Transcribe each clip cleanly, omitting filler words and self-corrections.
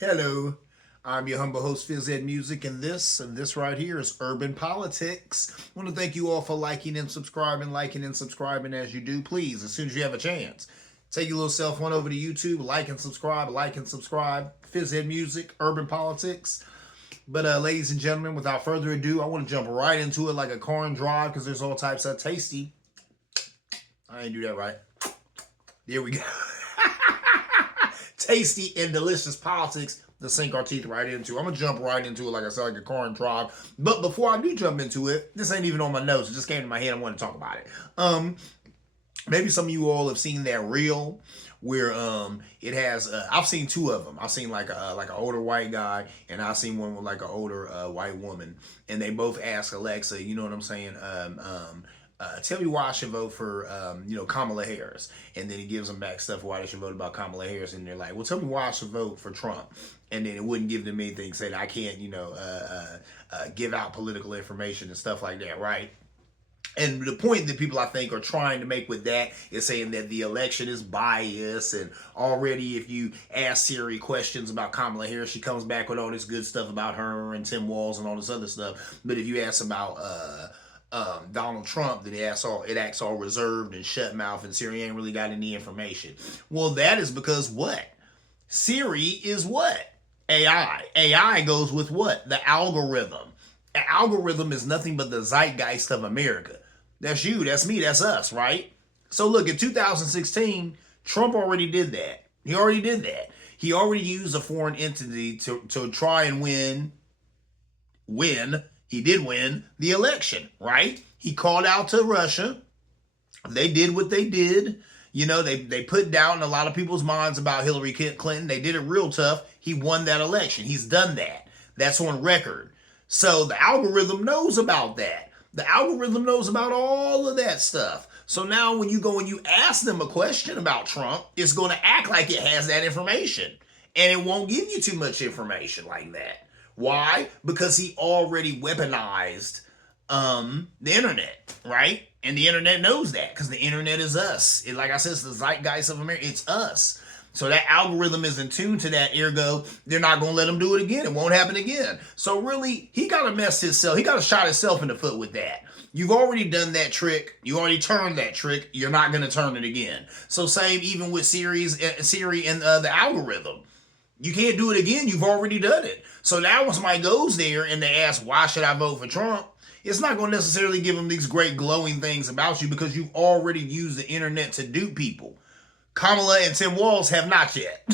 Hello, I'm your humble host, Fizz Ed Music, and this right here is Urban Politics. I want to thank you all for liking and subscribing as you do. Please, as soon as you have a chance, take your little cell phone over to YouTube, like and subscribe. Fizz Ed Music, Urban Politics. But ladies and gentlemen, without further ado, I want to jump right into it like a car and drive because there's all types of tasty. I didn't do that right. There we go. Tasty and delicious politics to sink our teeth right into. I'm gonna jump right into it, like I said, like a car and drive. But before I do jump into it, this ain't even on my notes. It just came to my head. I want to talk about it. Maybe some of you all have seen that reel where it has. I've seen two of them. I've seen like an older white guy, and I've seen one with like an older white woman, and they both ask Alexa. You know what I'm saying? Tell me why I should vote for, Kamala Harris. And then he gives them back stuff why they should vote about Kamala Harris. And they're like, well, tell me why I should vote for Trump. And then it wouldn't give them anything, saying I can't, give out political information and stuff like that, right? And the point that people I think are trying to make with that is saying that the election is biased, and already if you ask Siri questions about Kamala Harris, she comes back with all this good stuff about her and Tim Walz and all this other stuff. But if you ask about Donald Trump, that it acts all reserved and shut mouth, and Siri ain't really got any information. Well, that is because what? Siri is what? AI. AI goes with what? The algorithm. An algorithm is nothing but the zeitgeist of America. That's you, that's me, that's us, right? So look, in 2016, Trump already did that. He already did that. He already used a foreign entity to try and win. He did win the election, right? He called out to Russia. They did what they did. You know, they put doubt in a lot of people's minds about Hillary Clinton. They did it real tough. He won that election. He's done that. That's on record. So the algorithm knows about that. The algorithm knows about all of that stuff. So now when you go and you ask them a question about Trump, it's going to act like it has that information. And it won't give you too much information like that. Why? Because he already weaponized the internet, right? And the internet knows that because the internet is us. Like I said, it's the zeitgeist of America. It's us. So that algorithm is in tune to that. Ergo, they're not going to let him do it again. It won't happen again. So really, he got to mess himself. He got to shot himself in the foot with that. You've already done that trick. You already turned that trick. You're not going to turn it again. So same even with Siri and the algorithm. You can't do it again. You've already done it. So now when somebody goes there and they ask, why should I vote for Trump? It's not going to necessarily give them these great glowing things about you because you've already used the internet to dupe people. Kamala and Tim Walz have not yet.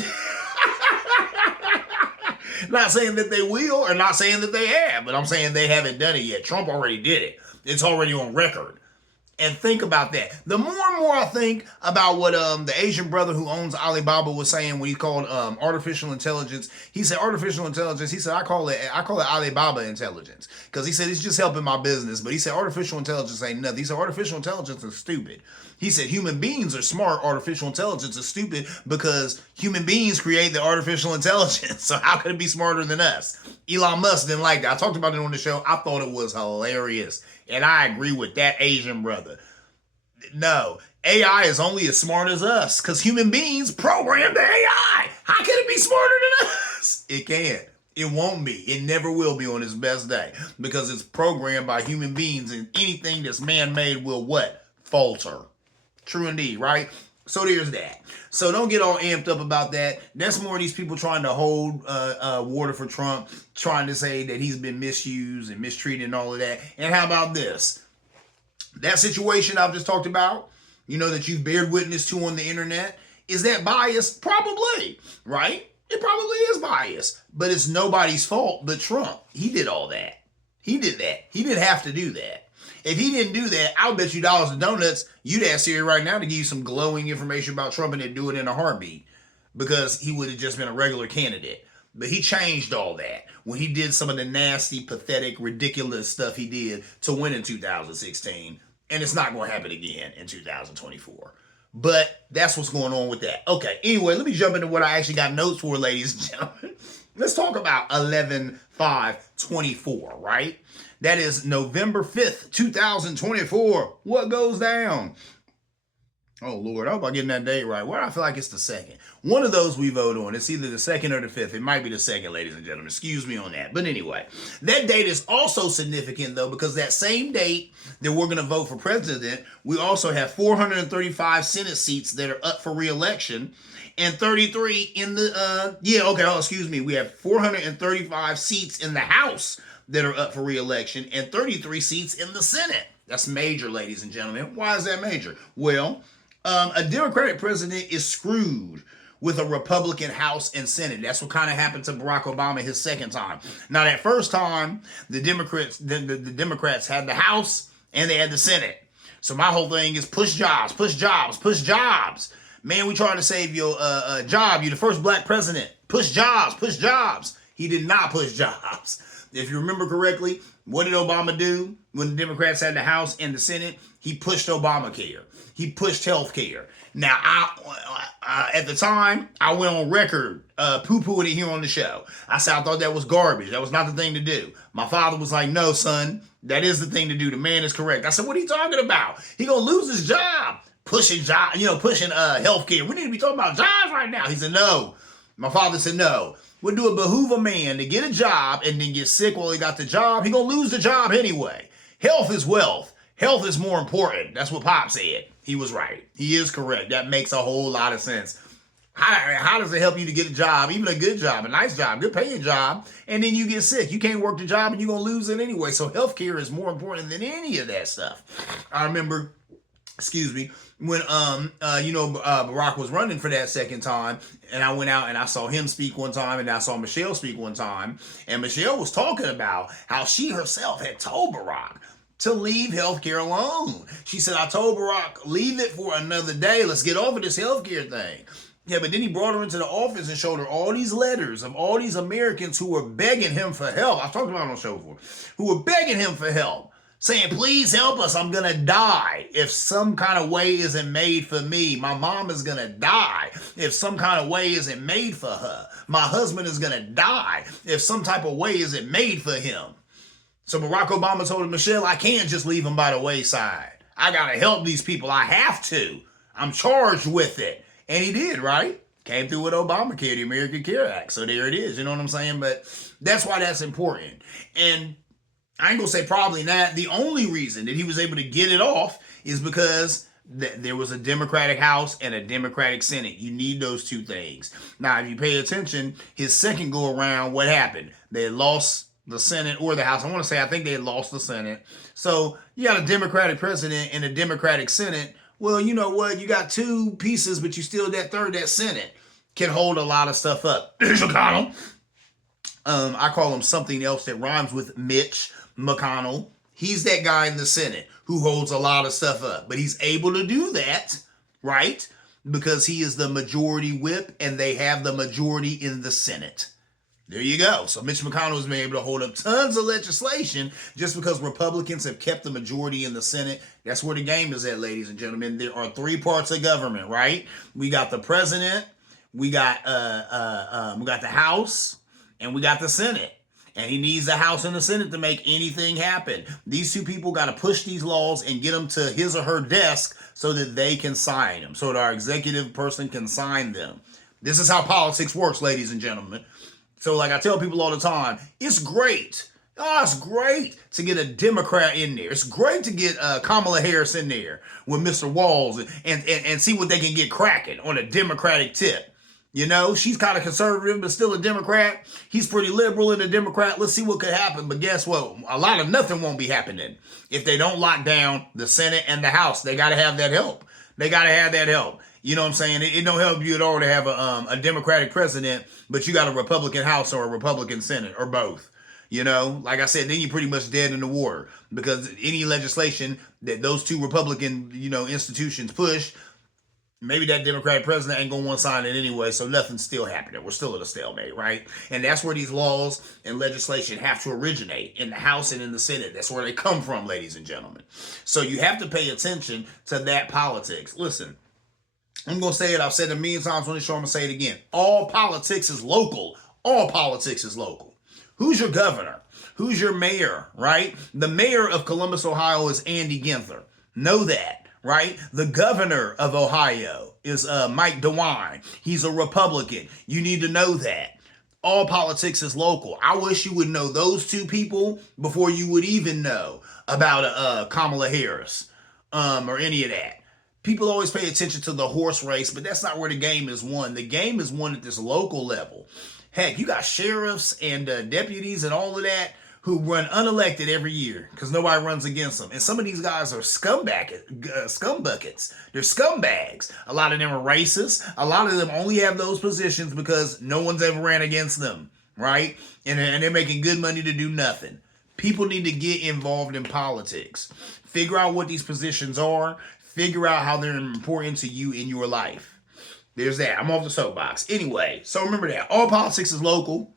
Not saying that they will or not saying that they have, but I'm saying they haven't done it yet. Trump already did it. It's already on record. And think about that. The more and more I think about what the Asian brother who owns Alibaba was saying when he called artificial intelligence, he said artificial intelligence. He said I call it Alibaba intelligence because he said it's just helping my business. But he said artificial intelligence ain't nothing. He said artificial intelligence is stupid. He said human beings are smart. Artificial intelligence is stupid because human beings create the artificial intelligence. So how could it be smarter than us? Elon Musk didn't like that. I talked about it on the show. I thought it was hilarious. And I agree with that Asian brother. No, AI is only as smart as us because human beings program the AI. How can it be smarter than us? It can't. It won't be. It never will be on its best day because it's programmed by human beings, and anything that's man-made will what? Falter. True indeed, right? So there's that. So don't get all amped up about that. That's more of these people trying to hold water for Trump, trying to say that he's been misused and mistreated and all of that. And how about this? That situation I've just talked about, that you've bared witness to on the internet, is that biased? Probably, right? It probably is biased. But it's nobody's fault but Trump. He did all that. He did that. He didn't have to do that. If he didn't do that, I'll bet you dollars and donuts you'd ask Siri right now to give you some glowing information about Trump and they'd do it in a heartbeat because he would have just been a regular candidate. But he changed all that when he did some of the nasty, pathetic, ridiculous stuff he did to win in 2016. And it's not going to happen again in 2024. But that's what's going on with that. Okay, anyway, let me jump into what I actually got notes for, ladies and gentlemen. Let's talk about 11/5/24, right? That is November 5th, 2024. What goes down? Oh, Lord, I hope I'm getting that date right. Where do I feel like it's the second? One of those we vote on. It's either the second or the fifth. It might be the second, ladies and gentlemen. Excuse me on that. But anyway, that date is also significant, though, because that same date that we're going to vote for president, we also have 435 Senate seats that are up for re-election and 33 in the, excuse me. We have 435 seats in the House that are up for re-election and 33 seats in the Senate. That's major, ladies and gentlemen. Why is that major? Well, a Democratic president is screwed with a Republican House and Senate. That's what kind of happened to Barack Obama his second time. Now, that first time, the Democrats had the House and they had the Senate. So my whole thing is push jobs, push jobs, push jobs. Man, we trying to save your job. You're the first black president. Push jobs, push jobs. He did not push jobs. If you remember correctly, what did Obama do when the Democrats had the House and the Senate? He pushed Obamacare. He pushed health care. Now, at the time, I went on record poo-pooing it here on the show. I said I thought that was garbage. That was not the thing to do. My father was like, no, son, that is the thing to do. The man is correct. I said, what are you talking about? He going to lose his job. Pushing health care. We need to be talking about jobs right now. He said, no. My father said, no. Would do it behoove a man to get a job and then get sick while he got the job? He going to lose the job anyway. Health is wealth. Health is more important. That's what Pop said. He was right. He is correct. That makes a whole lot of sense. How does it help you to get a job, even a good job, a nice job, good paying job, and then you get sick? You can't work the job and you're going to lose it anyway. So healthcare is more important than any of that stuff. I remember, when Barack was running for that second time, and I went out and I saw him speak one time and I saw Michelle speak one time, and Michelle was talking about how she herself had told Barack to leave healthcare alone. She said, I told Barack, leave it for another day. Let's get over this healthcare thing. Yeah, but then he brought her into the office and showed her all these letters of all these Americans who were begging him for help. I've talked about it on the show before. Who were begging him for help, saying, please help us. I'm going to die if some kind of way isn't made for me. My mom is going to die if some kind of way isn't made for her. My husband is going to die if some type of way isn't made for him. So Barack Obama told Michelle, I can't just leave them by the wayside. I got to help these people. I have to. I'm charged with it. And he did, right? Came through with Obamacare, the American Care Act. So there it is. You know what I'm saying? But that's why that's important. And I ain't going to say probably not. The only reason that he was able to get it off is because there was a Democratic House and a Democratic Senate. You need those two things. Now, if you pay attention, his second go around, what happened? They lost the Senate or the House. I want to say I think they lost the Senate. So you got a Democratic president and a Democratic Senate. Well, you know what? You got two pieces, but you still that third, that Senate can hold a lot of stuff up. McConnell. I call him something else that rhymes with Mitch McConnell. He's that guy in the Senate who holds a lot of stuff up. But he's able to do that, right? Because he is the majority whip and they have the majority in the Senate. There you go. So Mitch McConnell has been able to hold up tons of legislation just because Republicans have kept the majority in the Senate. That's where the game is at, ladies and gentlemen. There are three parts of government, right? We got the president, we got the House, and we got the Senate. And he needs the House and the Senate to make anything happen. These two people got to push these laws and get them to his or her desk so that they can sign them, so that our executive person can sign them. This is how politics works, ladies and gentlemen. So like I tell people all the time, it's great. Oh, it's great to get a Democrat in there. It's great to get Kamala Harris in there with Mr. Walz and see what they can get cracking on a Democratic tip. You know, she's kind of conservative, but still a Democrat. He's pretty liberal and a Democrat. Let's see what could happen. But guess what? A lot of nothing won't be happening if they don't lock down the Senate and the House. They got to have that help. They got to have that help. You know what I'm saying? It don't help you at all to have a Democratic president, but you got a Republican House or a Republican Senate or both. You know, like I said, then you're pretty much dead in the water because any legislation that those two Republican, institutions push, maybe that Democratic president ain't going to want to sign it anyway, so nothing's still happening. We're still at a stalemate, right? And that's where these laws and legislation have to originate, in the House and in the Senate. That's where they come from, ladies and gentlemen. So you have to pay attention to that politics. Listen, I'm going to say it. I've said it a million times on this show. I'm going to say it again. All politics is local. All politics is local. Who's your governor? Who's your mayor, right? The mayor of Columbus, Ohio is Andy Ginther. Know that, right? The governor of Ohio is Mike DeWine. He's a Republican. You need to know that. All politics is local. I wish you would know those two people before you would even know about Kamala Harris or any of that. People always pay attention to the horse race, but that's not where the game is won. The game is won at this local level. Heck, you got sheriffs and deputies and all of that who run unelected every year because nobody runs against them. And some of these guys are scumbuckets. They're scumbags. A lot of them are racist. A lot of them only have those positions because no one's ever ran against them, right? And they're making good money to do nothing. People need to get involved in politics. Figure out what these positions are. Figure out how they're important to you in your life. There's that. I'm off the soapbox. Anyway, so remember that. All politics is local.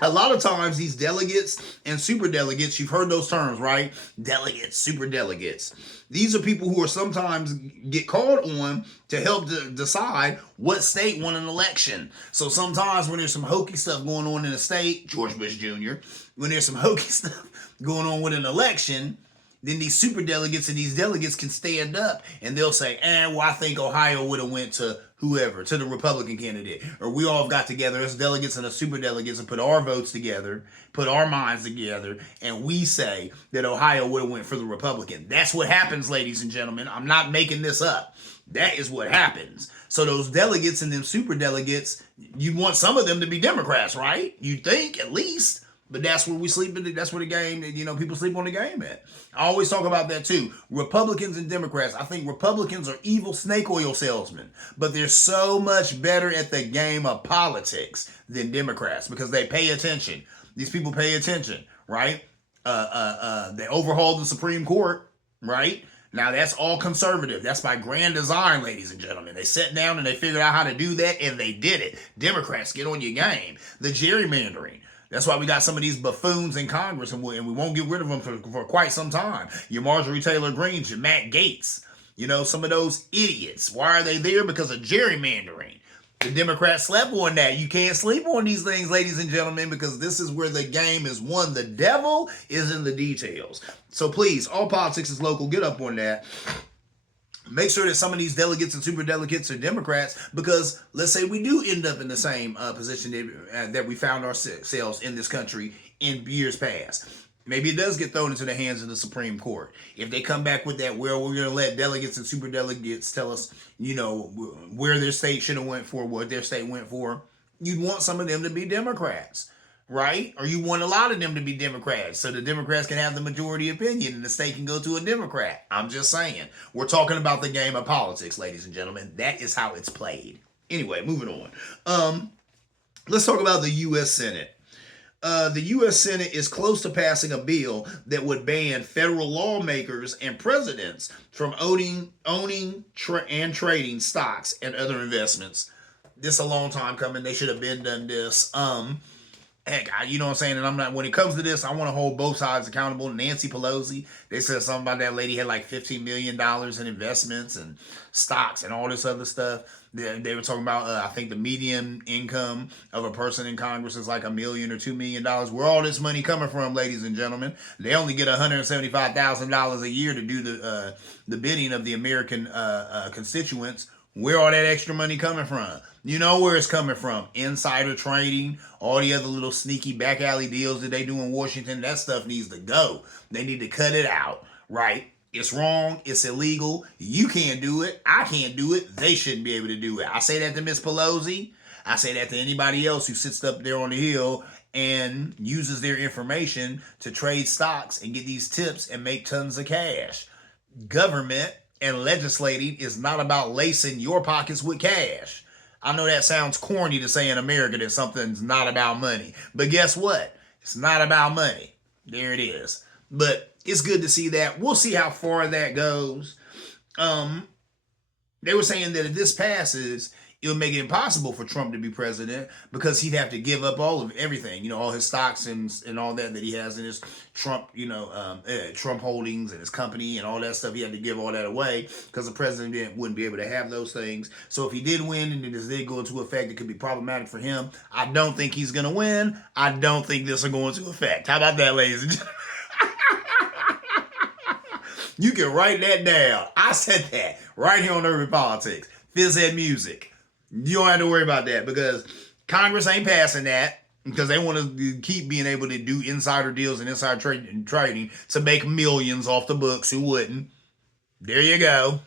A lot of times these delegates and super delegates, you've heard those terms, right? Delegates, super delegates. These are people who are sometimes get called on to help decide what state won an election. So sometimes when there's some hokey stuff going on in a state, George Bush Jr., when there's some hokey stuff going on with an election, then these super delegates and these delegates can stand up and they'll say, well, I think Ohio would have went to whoever, to the Republican candidate. Or we all got together as delegates and as super delegates and put our votes together, put our minds together, and we say that Ohio would have went for the Republican. That's what happens, ladies and gentlemen. I'm not making this up. That is what happens. So those delegates and them super delegates, you want some of them to be Democrats, right? You think, at least. But that's where we sleep. That's where the game, people sleep on the game at. I always talk about that too. Republicans and Democrats. I think Republicans are evil snake oil salesmen, but they're so much better at the game of politics than Democrats because they pay attention. These people pay attention, right? They overhauled the Supreme Court, right? Now that's all conservative. That's by grand design, ladies and gentlemen. They sat down and they figured out how to do that, and they did it. Democrats, get on your game. The gerrymandering. That's why we got some of these buffoons in Congress, and we won't get rid of them for quite some time. Your Marjorie Taylor Greens, your Matt Gaetz, some of those idiots. Why are they there? Because of gerrymandering. The Democrats slept on that. You can't sleep on these things, ladies and gentlemen, because this is where the game is won. The devil is in the details. So please, all politics is local. Get up on that. Make sure that some of these delegates and super delegates are Democrats, because let's say we do end up in the same position that we found ourselves in this country in years past. Maybe it does get thrown into the hands of the Supreme Court. If they come back with that, well, we're going to let delegates and super delegates tell us, where their state should have went for, what their state went for. You'd want some of them to be Democrats, right? Or you want a lot of them to be Democrats so the Democrats can have the majority opinion and the state can go to a Democrat. I'm just saying. We're talking about the game of politics, ladies and gentlemen. That is how it's played. Anyway, moving on. Let's talk about the U.S. Senate. The U.S. Senate is close to passing a bill that would ban federal lawmakers and presidents from owning and trading stocks and other investments. This is a long time coming. They should have been done this. Heck, you know what I'm saying? And when it comes to this, I want to hold both sides accountable. Nancy Pelosi, they said something about that lady had like $15 million in investments and stocks and all this other stuff. They were talking about, I think the median income of a person in Congress is like $1 million or $2 million. Where all this money coming from, ladies and gentlemen? They only get $175,000 a year to do the bidding of the American constituents. Where all that extra money coming from? You know where it's coming from. Insider trading, all the other little sneaky back alley deals that they do in Washington. That stuff needs to go. They need to cut it out, right? It's wrong. It's illegal. You can't do it. I can't do it. They shouldn't be able to do it. I say that to Miss Pelosi. I say that to anybody else who sits up there on the Hill and uses their information to trade stocks and get these tips and make tons of cash. Government and legislating is not about lacing your pockets with cash. I know that sounds corny to say in America that something's not about money. But guess what? It's not about money. There it is. But it's good to see that. We'll see how far that goes. They were saying that if this passes, it'll make it impossible for Trump to be president because he'd have to give up all of everything, all his stocks and all that he has in his Trump, Trump holdings and his company and all that stuff. He had to give all that away because the president wouldn't be able to have those things. So if he did win and this did go into effect, it could be problematic for him. I don't think he's going to win. I don't think this will go into effect. How about that, ladies and gentlemen? You can write that down. I said that right here on Urban Politics. Phys Ed Music. You don't have to worry about that because Congress ain't passing that because they want to keep being able to do insider deals and insider trading to make millions off the books. Who wouldn't? There you go.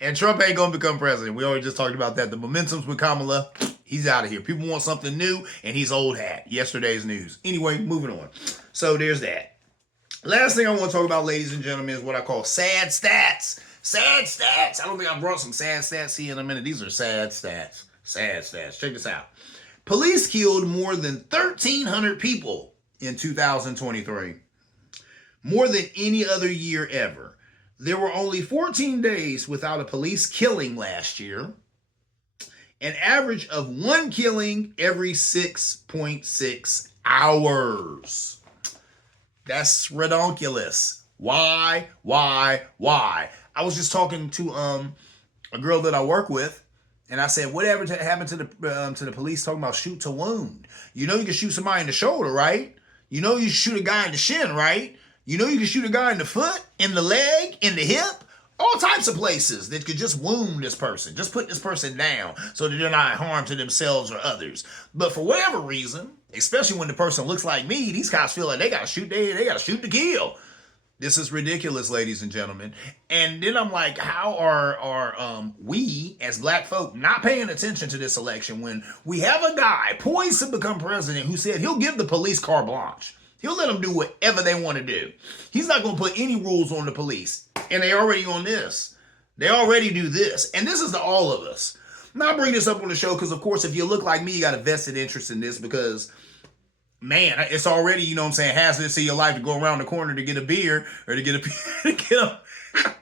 And Trump ain't going to become president. We already just talked about that. The momentum's with Kamala. He's out of here. People want something new, and he's old hat. Yesterday's news. Anyway, moving on. So there's that. Last thing I want to talk about, ladies and gentlemen, is what I call sad stats. Sad stats. I don't think I brought some sad stats here in a minute. These are sad stats. Sad stats. Check this out. Police killed more than 1,300 people in 2023. More than any other year ever. There were only 14 days without a police killing last year. An average of one killing every 6.6 hours. That's redonkulous. Why? I was just talking to a girl that I work with, and I said, whatever happened to the police talking about shoot to wound? You know you can shoot somebody in the shoulder, right? You know you shoot a guy in the shin, right? You know you can shoot a guy in the foot, in the leg, in the hip, all types of places that could just wound this person, just put this person down so that they're not harm to themselves or others. But for whatever reason, especially when the person looks like me, these cops feel like they gotta shoot to kill. This is ridiculous, ladies and gentlemen. And then I'm like, how are we as black folk not paying attention to this election when we have a guy poised to become president who said he'll give the police carte blanche. He'll let them do whatever they want to do. He's not going to put any rules on the police. And they already on this. They already do this. And this is to all of us. Now I bring this up on the show because, of course, if you look like me, you got a vested interest in this because, man, it's already, you know what I'm saying, hazardous to your life to go around the corner to get a beer or to get a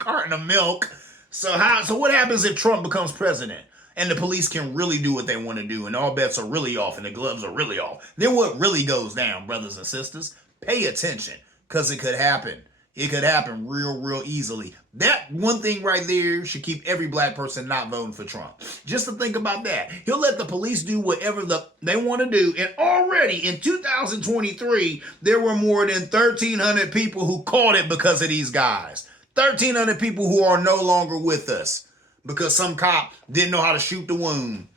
carton of milk. So what happens if Trump becomes president and the police can really do what they want to do and all bets are really off and the gloves are really off? Then what really goes down, brothers and sisters? Pay attention because it could happen. It could happen real easily. That one thing right there should keep every black person not voting for Trump. Just to think about that. He'll let the police do whatever they want to do. And already in 2023, there were more than 1,300 people who caught it because of these guys. 1,300 people who are no longer with us because some cop didn't know how to shoot the wound.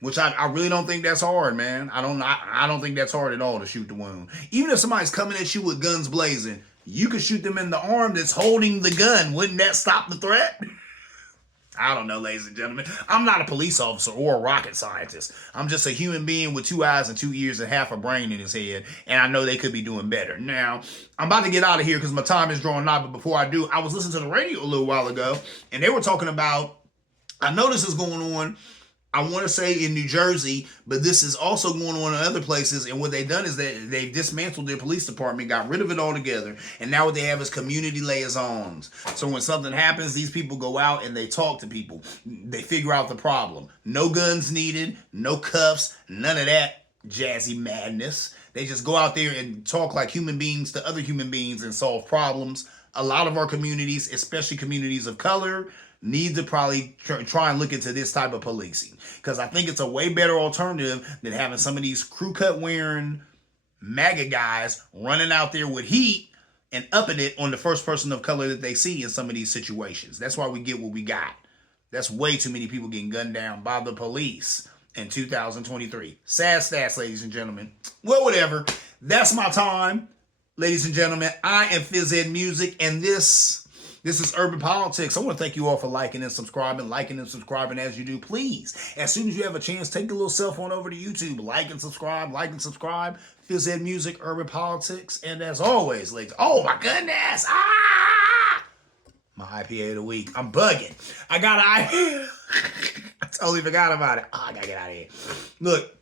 Which I really don't think that's hard, man. I don't think that's hard at all to shoot the wound. Even if somebody's coming at you with guns blazing, you could shoot them in the arm that's holding the gun. Wouldn't that stop the threat? I don't know, ladies and gentlemen. I'm not a police officer or a rocket scientist. I'm just a human being with 2 eyes and 2 ears and half a brain in his head, and I know they could be doing better. Now, I'm about to get out of here because my time is drawing out, but before I do, I was listening to the radio a little while ago, and they were talking about, I know this is going on, I want to say in New Jersey, but this is also going on in other places. And what they've done is that they've dismantled their police department, got rid of it altogether. And now what they have is community liaisons. So when something happens, these people go out and they talk to people. They figure out the problem. No guns needed, no cuffs, none of that jazzy madness. They just go out there and talk like human beings to other human beings and solve problems. A lot of our communities, especially communities of color, need to probably try and look into this type of policing because I think it's a way better alternative than having some of these crew cut wearing MAGA guys running out there with heat and upping it on the first person of color that they see in some of these situations. That's why we get what we got. That's way too many people getting gunned down by the police in 2023. Sad stats, ladies and gentlemen. Well, whatever. That's my time, ladies and gentlemen. I am Phys Ed Music, and this is Urban Politics. I want to thank you all for liking and subscribing as you do. Please, as soon as you have a chance, take a little cell phone over to YouTube. Like and subscribe. Phys Ed Music, Urban Politics. And as always, ladies, oh my goodness. My IPA of the week. I'm bugging. I got an IPA. I totally forgot about it. I got to get out of here. Look,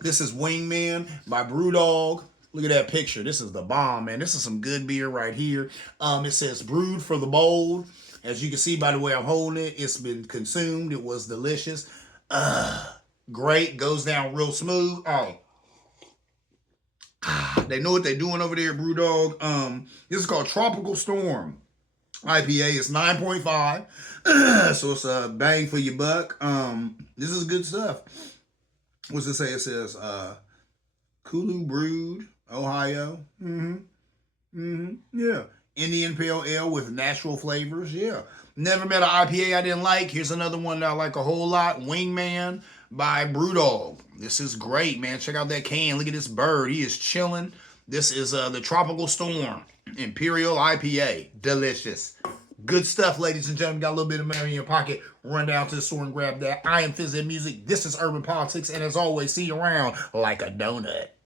this is Wingman by Brewdog. Look at that picture. This is the bomb, man. This is some good beer right here. It says brewed for the bold. As you can see by the way I'm holding it, it's been consumed. It was delicious. Great. Goes down real smooth. They know what they're doing over there at Brewdog. This is called Tropical Storm IPA. It's 9.5. So it's a bang for your buck. This is good stuff. What's it say? It says Kulu brewed Ohio. Yeah. Indian Pale Ale with natural flavors. Yeah. Never met an IPA I didn't like. Here's another one that I like a whole lot. Wingman by Brewdog. This is great, man. Check out that can. Look at this bird. He is chilling. This is the Tropical Storm Imperial IPA. Delicious. Good stuff, ladies and gentlemen. Got a little bit of money in your pocket. Run down to the store and grab that. I am Fizz Music. This is Urban Politics. And as always, see you around like a donut.